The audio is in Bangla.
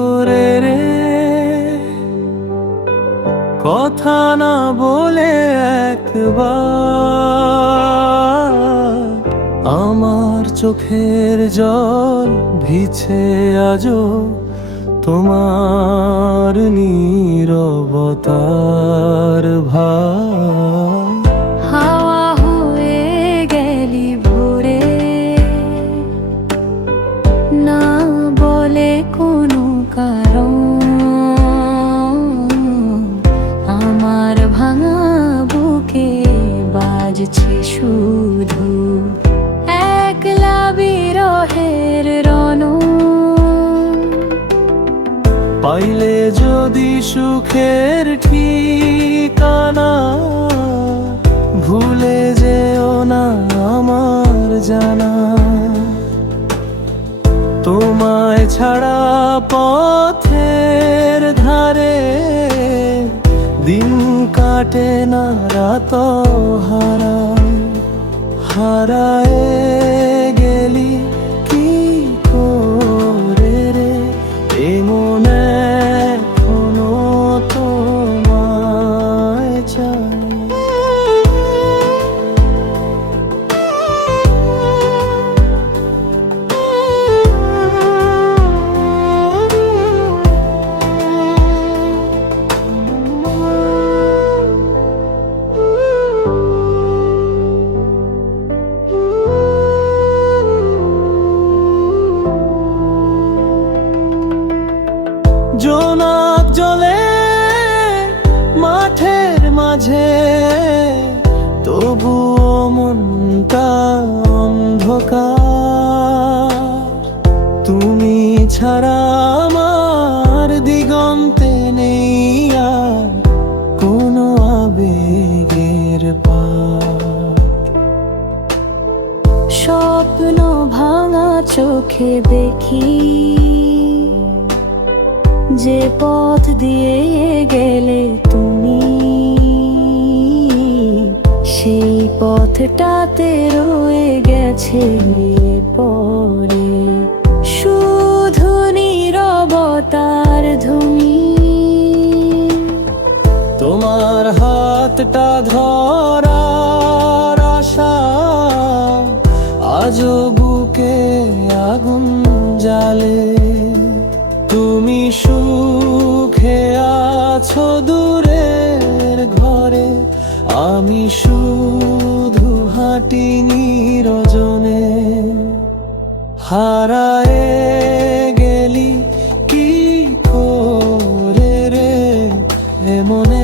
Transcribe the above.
করে রে। কথা না বলে একবার আমার চোখের জল ভিছে আজ তোমার নীরবতার ভ পাইলে যদি সুখের ঠিকানা, ভুলে যেও না আমার জানা। তোমায় ছাড়া পথের ধারে দিন কাটে না রাত হারায় হারায় জোনাক জলে মাঠের মাঝে তবু মনটা অন্ধকার। তুমি ছাড়া আমার দিগন্তে নেই আর কোনো আবেগের স্বপ্ন ভাঙা চোখে দেখি যে পথ দিয়ে গেলে তুমি, সেই পথটাতে রয়ে গেছে পরে। শুধু নীরবতার ধ্বনি, তোমার হাতটা ধরার আশা বুকে আগুন জালে আছো দূরের ঘরে। আমি শুধু হাঁটি নিরজনে হারায়ে গেলি কি করে রে? এমনে